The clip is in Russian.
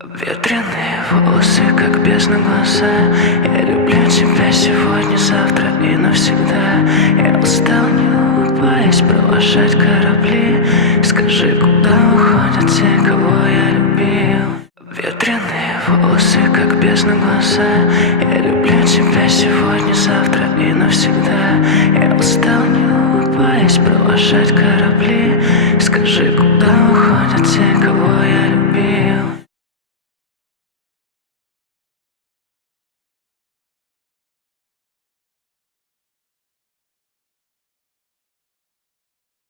Ветреные волосы, как бездна глаза. Я люблю тебя сегодня, завтра и навсегда. Я устал, не улыбаясь, провожать корабли. Скажи, куда уходят те, кого я любил? Ветреные волосы, как бездна глаза. Я люблю тебя сегодня, завтра и навсегда. Я устал, не улыбаясь, провожать корабли.